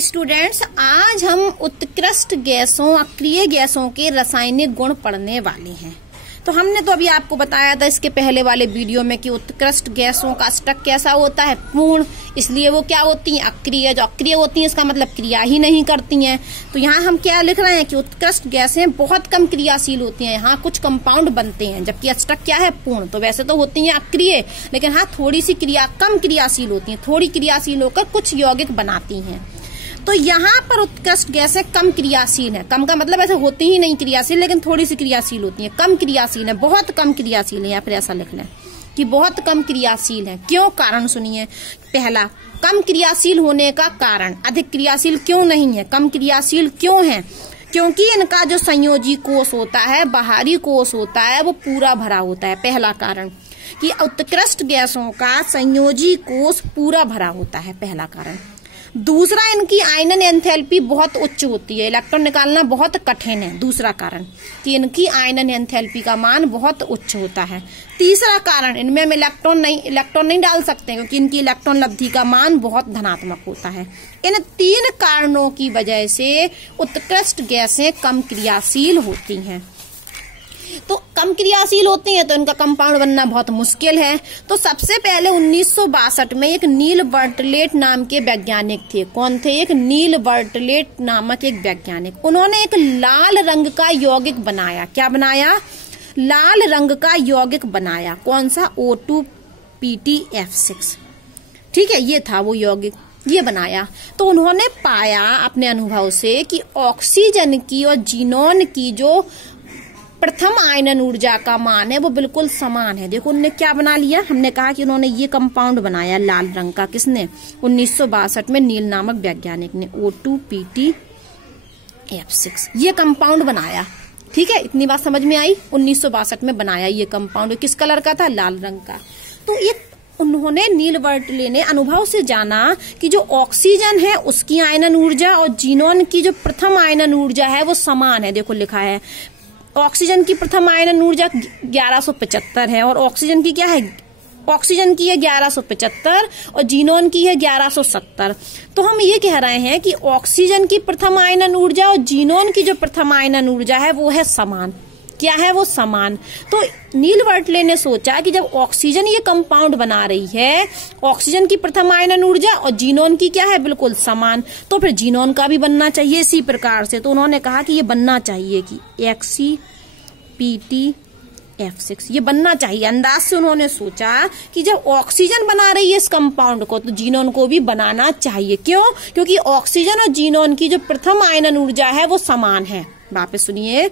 Students, आज हम उत्कृष्ट गैसों, अक्रिय गैसों के रासायनिक गुण पढ़ने वाले हैं। तो हमने तो अभी आपको बताया था इसके पहले वाले वीडियो में कि उत्कृष्ट गैसों का स्टक कैसा होता है, पूर्ण। इसलिए वो क्या होती हैं, अक्रिय। जो अक्रिय होती हैं इसका मतलब क्रिया ही नहीं करती हैं। तो यहाँ हम क्या लिख रहे हैं कि उत्कृष्ट गैसें बहुत कम क्रियाशील होती हैं। यहाँ कुछ कंपाउंड बनते हैं, जबकि स्टक क्या है, पूर्ण। तो वैसे तो होती हैं अक्रिय, लेकिन हाँ थोड़ी सी कम क्रियाशील होती हैं। थोड़ी क्रियाशील होकर कुछ यौगिक बनाती हैं। तो यहाँ पर उत्कृष्ट गैसें कम क्रियाशील है। कम का मतलब ऐसे होती ही नहीं क्रियाशील, लेकिन थोड़ी सी क्रियाशील होती है। कम क्रियाशील है, बहुत कम क्रियाशील है, या फिर ऐसा लिख लें कि बहुत कम क्रियाशील है। क्यों? कारण सुनिए। पहला, कम क्रियाशील होने का कारण। अधिक क्रियाशील क्यों नहीं है, कम क्रियाशील क्यों है? क्योंकि इनका जो संयोजी कोष होता है, बाहरी कोष होता है, वो पूरा भरा होता है। पहला कारण कि उत्कृष्ट गैसों का संयोजी कोष पूरा भरा होता है, पहला कारण। दूसरा, इनकी आयनन एंथैल्पी बहुत उच्च होती है, इलेक्ट्रॉन निकालना बहुत कठिन है। दूसरा कारण कि इनकी आयनन एंथैल्पी का मान बहुत उच्च होता है। तीसरा कारण, इनमें हम इलेक्ट्रॉन नहीं डाल सकते क्योंकि इनकी इलेक्ट्रॉन लब्धि का मान बहुत धनात्मक होता है। इन तीन कारणों की वजह से उत्कृष्ट गैसें कम क्रियाशील होती हैं। तो कम क्रियाशील होती हैं तो इनका कंपाउंड बनना बहुत मुश्किल है। तो सबसे पहले 1962 में एक नील बर्टलेट नाम के वैज्ञानिक थे। कौन थे? एक नील बर्टलेट नामक एक वैज्ञानिक। उन्होंने एक लाल रंग का यौगिक बनाया। क्या बनाया? लाल रंग का यौगिक बनाया। कौन सा? O2PtF6। ठीक है, ये था वो यौगिक, ये बनाया। तो उन्होंने पाया अपने अनुभव से कि ऑक्सीजन की और जीनोन की जो प्रथम आयनन ऊर्जा का मान है वो बिल्कुल समान है। देखो उन्होंने क्या बना लिया, हमने कहा कि उन्होंने ये कंपाउंड बनाया लाल रंग का। किसने? 1962 में नील नामक वैज्ञानिक ने O2PtF6 ये कंपाउंड बनाया। ठीक है, इतनी बात समझ में आई। 1962 में बनाया ये कंपाउंड। किस कलर का था? लाल रंग का। तो ये उन्होंने, नील बर्टले ने अनुभव से जाना कि जो ऑक्सीजन है उसकी आयनन ऊर्जा और जीनोन की जो प्रथम आयनन ऊर्जा है वो समान है। देखो लिखा है, ऑक्सीजन की प्रथम आयनन ऊर्जा 1175 है और ऑक्सीजन की क्या है? ऑक्सीजन की है 1175 और जीनोन की है 1170। तो हम ये कह रहे हैं कि ऑक्सीजन की प्रथम आयनन ऊर्जा और जीनोन की जो प्रथम आयनन ऊर्जा है वो है समान। क्या है वो? समान। तो नील बर्टले ने सोचा कि जब ऑक्सीजन ये कंपाउंड बना रही है, ऑक्सीजन की प्रथम आयनन ऊर्जा और जीनोन की क्या है? बिल्कुल समान, तो फिर जीनोन का भी बनना चाहिए इसी प्रकार से। तो उन्होंने कहा कि ये बनना चाहिए कि XCPtF6 ये बनना चाहिए। अंदाज से उन्होंने सोचा कि जब ऑक्सीजन बना रही है इस कंपाउंड को तो जीनोन को भी बनाना चाहिए। क्यों? क्योंकि ऑक्सीजन और जीनोन की जो प्रथम आयनन ऊर्जा है वो समान है। वापस सुनिए,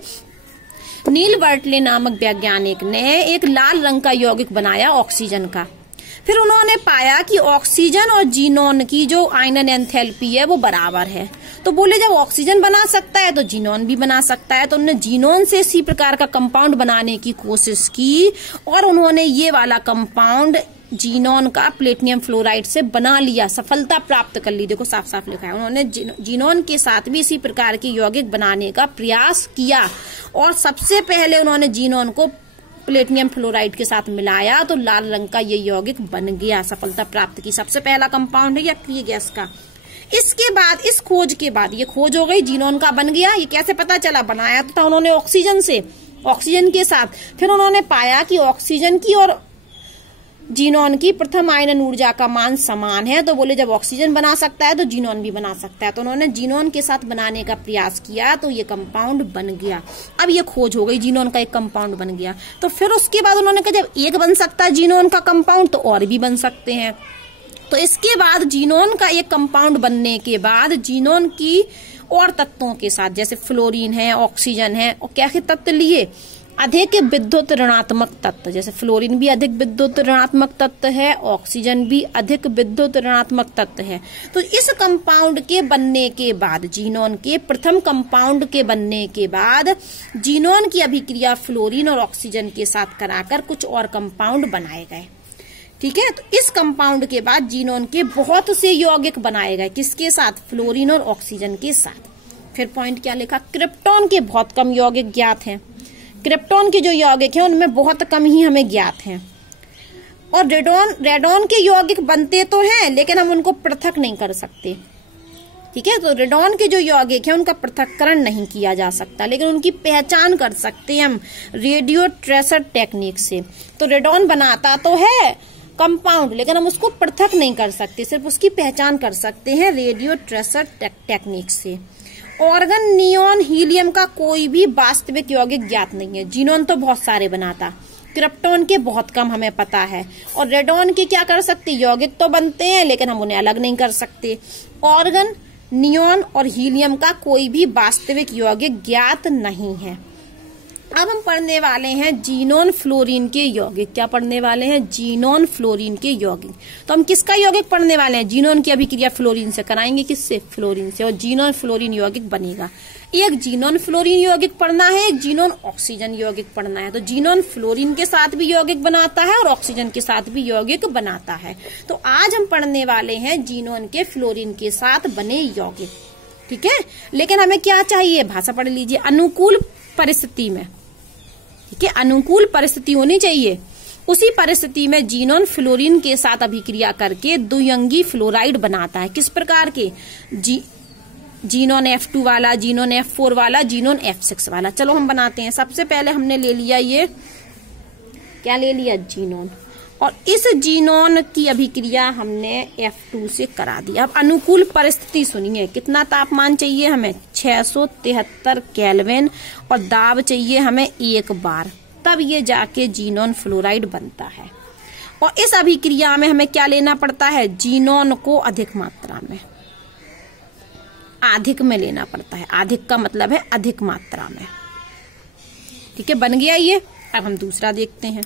नील बर्टले नामक वैज्ञानिक ने एक लाल रंग का यौगिक बनाया ऑक्सीजन का। फिर उन्होंने पाया कि ऑक्सीजन और जीनोन की जो आयनन एंथैल्पी है वो बराबर है। तो बोले जब ऑक्सीजन बना सकता है तो जीनोन भी बना सकता है। तो उन्होंने जीनोन से इसी प्रकार का कंपाउंड बनाने की कोशिश की और उन्होंने ये वाला कंपाउंड जीनोन का प्लेटिनम फ्लोराइड से बना लिया, सफलता प्राप्त कर ली। देखो साफ साफ लिखा है, उन्होंने जीनोन के साथ भी इसी प्रकार की यौगिक बनाने का प्रयास किया और सबसे पहले उन्होंने जीनोन को प्लेटिनम फ्लोराइड के साथ मिलाया तो लाल रंग का ये यौगिक बन गया, सफलता प्राप्त की। सबसे पहला कंपाउंड है ये अक्रिय गैस का। इसके बाद, इस खोज के बाद, ये खोज हो गई, जीनोन का बन गया। ये कैसे पता चला? बनाया तो था उन्होंने ऑक्सीजन से, ऑक्सीजन के साथ। फिर उन्होंने पाया कि ऑक्सीजन की और जीनोन की प्रथम आयनन ऊर्जा का मान समान है। तो बोले जब ऑक्सीजन बना सकता है तो जीनोन भी बना सकता है। तो उन्होंने जीनोन के साथ बनाने का प्रयास किया तो ये कंपाउंड बन गया। अब ये खोज हो गई, जीनोन का एक कंपाउंड बन गया। तो फिर उसके बाद उन्होंने कहा जब एक बन सकता है जीनोन का कंपाउंड तो और भी बन सकते हैं। तो इसके बाद जीनोन का एक कंपाउंड बनने के बाद जीनोन की और तत्वों के साथ, जैसे फ्लोरीन है, ऑक्सीजन है, और क्या के तत्व लिए? अधिक विद्युत ऋणात्मक तत्व। जैसे फ्लोरीन भी अधिक विद्युत ऋणात्मक तत्व है, ऑक्सीजन भी अधिक विद्युत ऋणात्मक तत्व है। तो इस कंपाउंड के बनने के बाद, जीनोन के प्रथम कंपाउंड के बनने के बाद, जीनोन की अभिक्रिया फ्लोरीन और ऑक्सीजन के साथ कराकर कुछ और कंपाउंड बनाए गए। ठीक है, तो इस कंपाउंड के बाद जीनोन के बहुत से यौगिक बनाए गए। किसके साथ? फ्लोरीन और ऑक्सीजन के साथ। फिर पॉइंट क्या लिखा? क्रिप्टॉन के बहुत कम यौगिक ज्ञात हैं। क्रिप्टॉन के जो यौगिक हैं उनमें बहुत कम ही हमें ज्ञात हैं। और रेडॉन के यौगिक बनते तो हैं लेकिन हम उनको पृथक नहीं कर सकते। ठीक है। तो रेडॉन के जो यौगिक है उनका पृथक्करण नहीं किया जा सकता, लेकिन उनकी पहचान कर सकते हैं हम रेडियो ट्रेसर टेक्निक से। तो रेडॉन बनाता तो है कंपाउंड, लेकिन हम उसको पृथक नहीं कर सकते, सिर्फ उसकी पहचान कर सकते हैं रेडियो ट्रेसर टेक्निक से। ऑर्गन, नियोन, हीलियम का कोई भी वास्तविक यौगिक ज्ञात नहीं है। जीनोन तो बहुत सारे बनाता, क्रिप्टॉन के बहुत कम हमें पता है, और रेडॉन के क्या कर सकते, यौगिक तो बनते हैं लेकिन हम उन्हें अलग नहीं कर सकते। ऑर्गन, नियोन और हीलियम का कोई भी वास्तविक यौगिक ज्ञात नहीं है। अब हम पढ़ने वाले हैं जीनोन फ्लोरीन के यौगिक। क्या पढ़ने वाले हैं, जीनोन फ्लोरीन के यौगिक। तो हम किसका यौगिक पढ़ने वाले हैं, जीनोन की अभिक्रिया फ्लोरीन से कराएंगे, किससे, फ्लोरीन से, और जीनोन फ्लोरीन यौगिक बनेगा। एक जीनोन फ्लोरीन यौगिक पढ़ना है, एक जीनोन ऑक्सीजन यौगिक पढ़ना है। तो जीनोन फ्लोरीन के साथ भी यौगिक बनाता है और ऑक्सीजन के साथ भी यौगिक बनाता है। तो आज हम पढ़ने वाले हैं जीनोन के फ्लोरीन के साथ बने यौगिक, ठीक है। लेकिन हमें क्या चाहिए, भाषा पढ़ लीजिए, अनुकूल परिस्थिति में, ठीक है, अनुकूल परिस्थिति होनी चाहिए। उसी परिस्थिति में जीनोन फ्लोरीन के साथ अभिक्रिया करके द्विअंगी फ्लोराइड बनाता है। किस प्रकार के, जीनोन F2 वाला, जीनोन F4 वाला, जीनोन F6 वाला। चलो हम बनाते हैं। सबसे पहले हमने ले लिया, ये क्या ले लिया, जीनोन, और इस जीनोन की अभिक्रिया हमने F2 से करा दी। अब अनुकूल परिस्थिति सुनिए, कितना तापमान चाहिए हमें, 673 केल्विन, और दाब चाहिए हमें 1 बार, तब ये जाके जीनोन फ्लोराइड बनता है। और इस अभिक्रिया में हमें क्या लेना पड़ता है, जीनोन को अधिक मात्रा में, अधिक में लेना पड़ता है। अधिक का मतलब है अधिक मात्रा में, ठीक है, बन गया ये। अब हम दूसरा देखते हैं।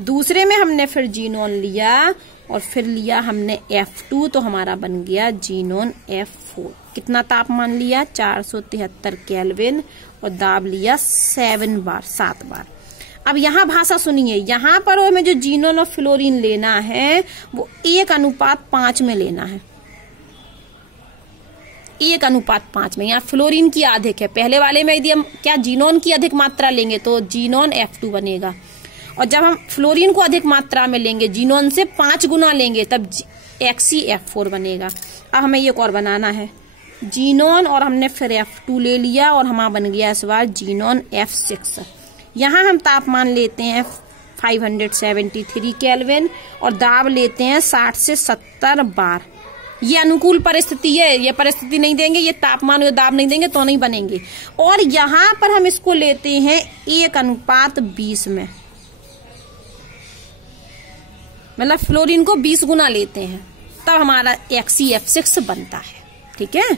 दूसरे में हमने फिर जीनोन लिया और फिर लिया हमने F2, तो हमारा बन गया जीनोन F4। कितना तापमान लिया, 473 केल्विन, और दाब लिया 7 बार। अब यहाँ भाषा सुनिए, यहाँ पर हमें जो जीनोन और फ्लोरीन लेना है वो 1:5 में लेना है, 1:5 में। यहाँ फ्लोरीन की अधिक है, पहले वाले में यदि हम क्या जीनोन की अधिक मात्रा लेंगे तो जीनोन F2 बनेगा, और जब हम फ्लोरीन को अधिक मात्रा में लेंगे, जीनोन से 5 गुना लेंगे, तब XeF4 बनेगा। अब हमें एक और बनाना है, जीनोन और हमने फिर F2 ले लिया, और हमारा बन गया इस बार जीनोन F6। यहाँ हम तापमान लेते हैं 573 केल्विन, और दाब लेते हैं 60 से 70 बार। ये अनुकूल परिस्थिति है, ये परिस्थिति नहीं देंगे, ये तापमान और दाब नहीं देंगे तो नहीं बनेंगे। और यहाँ पर हम इसको लेते हैं 1:20 में, मतलब फ्लोरीन को 20 गुना लेते हैं, तब हमारा XeF6 बनता है, ठीक है।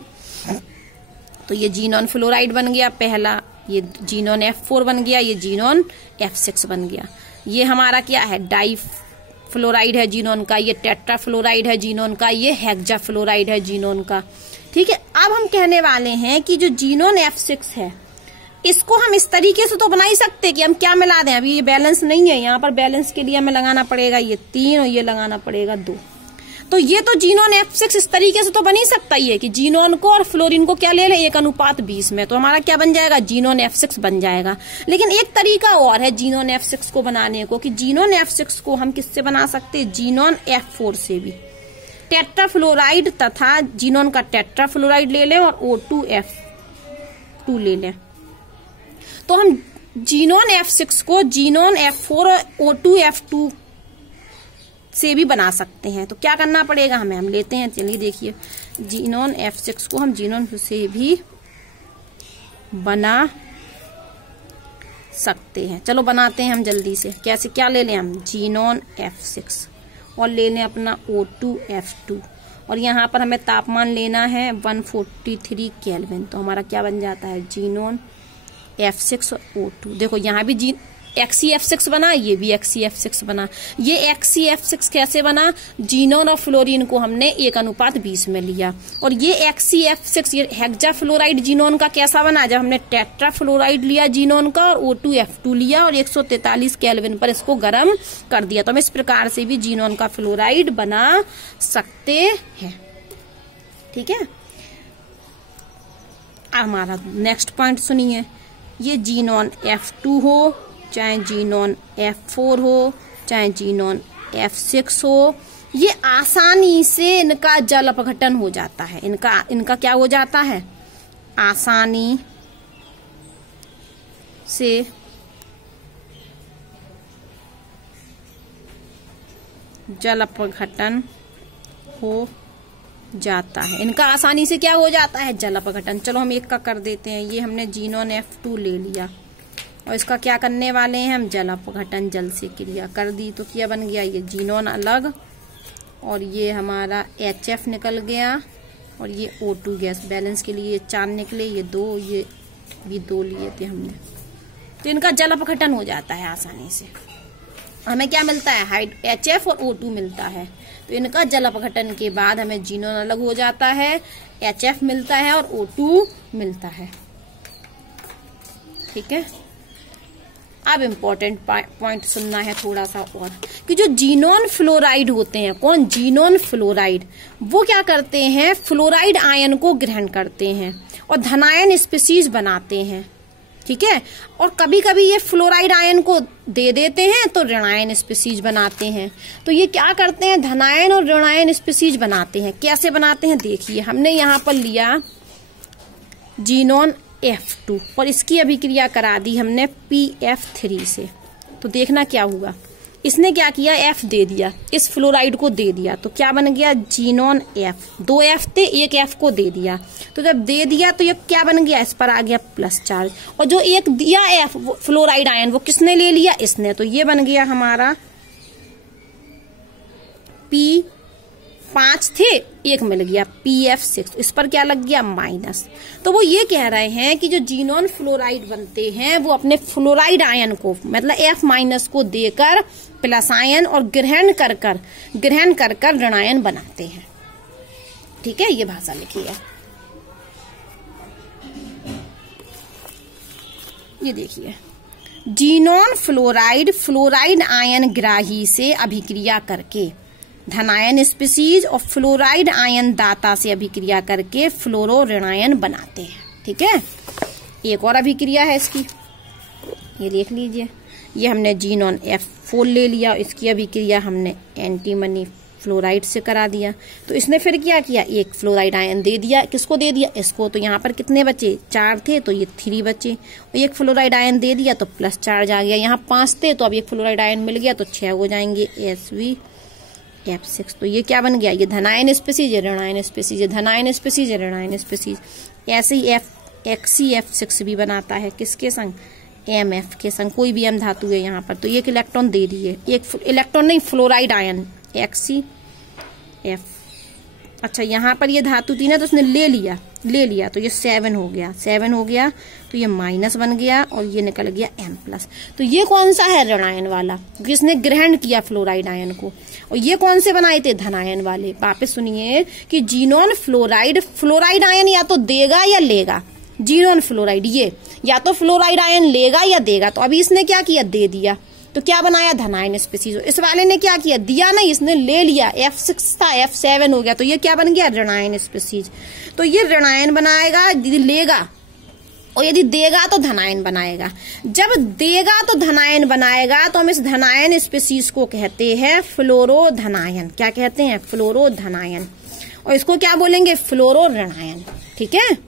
तो ये जीनोन फ्लोराइड बन गया पहला, ये जीनोन F4 बन गया, ये जीनोन F6 बन गया। ये हमारा क्या है, डाई फ्लोराइड है जीनोन का, ये टेट्रा फ्लोराइड है जीनोन का, ये हेक्सा फ्लोराइड है जीनोन का, ठीक है। अब हम कहने वाले हैं कि जो जीनोन F6 है, इसको हम इस तरीके से तो बना ही सकते कि हम क्या मिला दें। अभी ये बैलेंस नहीं है, यहाँ पर बैलेंस के लिए हमें लगाना पड़ेगा ये 3 और ये लगाना पड़ेगा 2। तो ये तो जीनोन F6 इस तरीके से तो बन ही सकता ही है कि जीनोन को और फ्लोरीन को क्या ले लें, 1:20 में, तो हमारा क्या बन जाएगा, जीनोन F6 बन जाएगा। लेकिन एक तरीका और है जीनोन F6 को बनाने को, कि जीनोन F6 को हम किससे बना सकते हैं, जीनोन F4 से भी। टेट्राफ्लोराइड तथा जीनोन का टेट्राफ्लोराइड ले लें और O2F2 ले लें, तो हम जीनोन F6 को जीनोन F4 और O2F2 से भी बना सकते हैं। तो क्या करना पड़ेगा हमें, हम लेते हैं, चलिए देखिए, जीनोन F6 को हम जीनोन से भी बना सकते हैं। चलो बनाते हैं हम जल्दी से। कैसे, क्या ले लें हम, जीनोन F6 और ले लें अपना O2F2, और यहाँ पर हमें तापमान लेना है 143 केल्विन, तो हमारा क्या बन जाता है, जीनोन F6 और O2। देखो यहाँ भी XeF6 बना, ये भी XeF6 बना। ये XeF6 कैसे बना, जीनोन और फ्लोरीन को हमने 1:20 में लिया, और ये XeF6 ये हेक्सा फ्लोराइड जीनोन का कैसा बना, जब हमने टेट्रा फ्लोराइड लिया जीनोन का और O2F2 लिया और 143 केल्विन पर इसको गर्म कर दिया, तो हम इस प्रकार से भी जीनोन का फ्लोराइड बना सकते हैं, ठीक है। हमारा नेक्स्ट पॉइंट सुनिए, ये जीनोन F2 हो, चाहे जीनोन F4 हो, चाहे जीनोन F6 हो, ये आसानी से इनका जल अपघटन हो जाता है। इनका क्या हो जाता है? आसानी से जल अपघटन हो जाता है। इनका आसानी से क्या हो जाता है? जल अपघटन। चलो हम एक का कर देते हैं। ये हमने जीनोन F2 ले लिया और इसका क्या करने वाले हैं हम? जल अपघटन, जल से क्रिया कर दी तो क्या बन गया? ये जीनोन अलग और ये हमारा HF निकल गया और ये O2 गैस। बैलेंस के लिए 4 निकले, ये 2, ये भी 2 लिए थे हमने। तो इनका जल अपघटन हो जाता है आसानी से। हमें क्या मिलता है? HF और O2 मिलता है। तो इनका जल अपघटन के बाद हमें जीनोन अलग हो जाता है, HF मिलता है और O2 मिलता है। ठीक है, अब इम्पोर्टेंट पॉइंट सुनना है थोड़ा सा और, कि जो जीनोन फ्लोराइड होते हैं, कौन? जीनोन फ्लोराइड, वो क्या करते हैं? फ्लोराइड आयन को ग्रहण करते हैं और धनायन स्पीसीज बनाते हैं। ठीक है, और कभी कभी ये फ्लोराइड आयन को दे देते हैं तो ऋणायन स्पीसीज बनाते हैं। तो ये क्या करते हैं? धनायन और ऋणायन स्पीसीज बनाते हैं। कैसे बनाते हैं? देखिए, हमने यहाँ पर लिया जीनोन F2 और इसकी अभिक्रिया करा दी हमने PF3 से। तो देखना क्या हुआ, इसने क्या किया? F दे दिया, इस फ्लोराइड को दे दिया, तो क्या बन गया? Xenon F। 2 F थे, एक F को दे दिया, तो जब दे दिया तो ये क्या बन गया? इस पर आ गया प्लस चार्ज। और जो एक दिया F फ्लोराइड आयन, वो किसने ले लिया? इसने। तो ये बन गया हमारा P5 थे, एक मिल गया PF6। इस पर क्या लग गया? माइनस। तो वो ये कह रहे हैं कि जो जीनोन फ्लोराइड बनते हैं वो अपने फ्लोराइड आयन को, मतलब F- को देकर प्लस आयन और ग्रहण कर कर ऋणायन बनाते हैं। ठीक है, ये भाषा लिखी है। ये देखिए, जीनोन फ्लोराइड आयन ग्राही से अभिक्रिया करके धनायन स्पीसीज और फ्लोराइड आयन दाता से अभिक्रिया करके फ्लोरो ऋणायन बनाते हैं। ठीक है, एक और अभिक्रिया है इसकी, ये देख लीजिए। ये हमने जीनोन F4 ले लिया, इसकी अभिक्रिया हमने एंटीमनी फ्लोराइड से करा दिया। तो इसने फिर क्या किया? एक फ्लोराइड आयन दे दिया। किसको दे दिया? इसको। तो यहाँ पर कितने बचे? 4 थे, तो ये 3 बचे। और एक फ्लोराइड आयन दे दिया तो प्लस चार्ज आ गया। यहाँ 5 थे, तो अब एक फ्लोराइड आयन मिल गया तो 6 हो जाएंगे, SV F6। तो ये क्या बन गया? ये धनायन स्पीसीज, ऋणायन स्पीसीज, धनायन स्पीसीज, ऋणायन स्पीसीज। ऐसे ही XeF6 भी बनाता है, किसके संग? MF के संग। कोई भी M धातु है यहाँ पर, तो एक इलेक्ट्रॉन दे दिए, एक इलेक्ट्रॉन नहीं, फ्लोराइड आयन XeF। अच्छा, यहाँ पर ये धातु थी ना, तो उसने ले लिया तो ये 7 हो गया, 7 हो गया तो ये माइनस बन गया और ये निकल गया M+। तो ये कौन सा है? ऋणायन वाला, क्योंकि इसने ग्रहण किया फ्लोराइड आयन को। और ये कौन से बनाए थे? धनायन वाले। वापस सुनिए कि जीनोन फ्लोराइड आयन या तो देगा या लेगा। जीनोन फ्लोराइड ये या तो फ्लोराइड आयन लेगा या देगा। तो अभी इसने क्या किया? दे दिया, तो क्या बनाया? धनायन स्पीसीज। इस वाले ने क्या किया? दिया नहीं, इसने ले लिया। F6 था, F7 हो गया, तो ये क्या बन गया? ऋणायन स्पीसीज। तो ये ऋणायन बनाएगा, यदि लेगा, और यदि देगा तो धनायन बनाएगा। जब देगा तो धनायन बनाएगा, तो हम इस धनायन स्पीसीज को कहते हैं फ्लोरोधनायन। क्या कहते हैं? फ्लोरोधनायन। और इसको क्या बोलेंगे? फ्लोरो ऋणायन। ठीक है।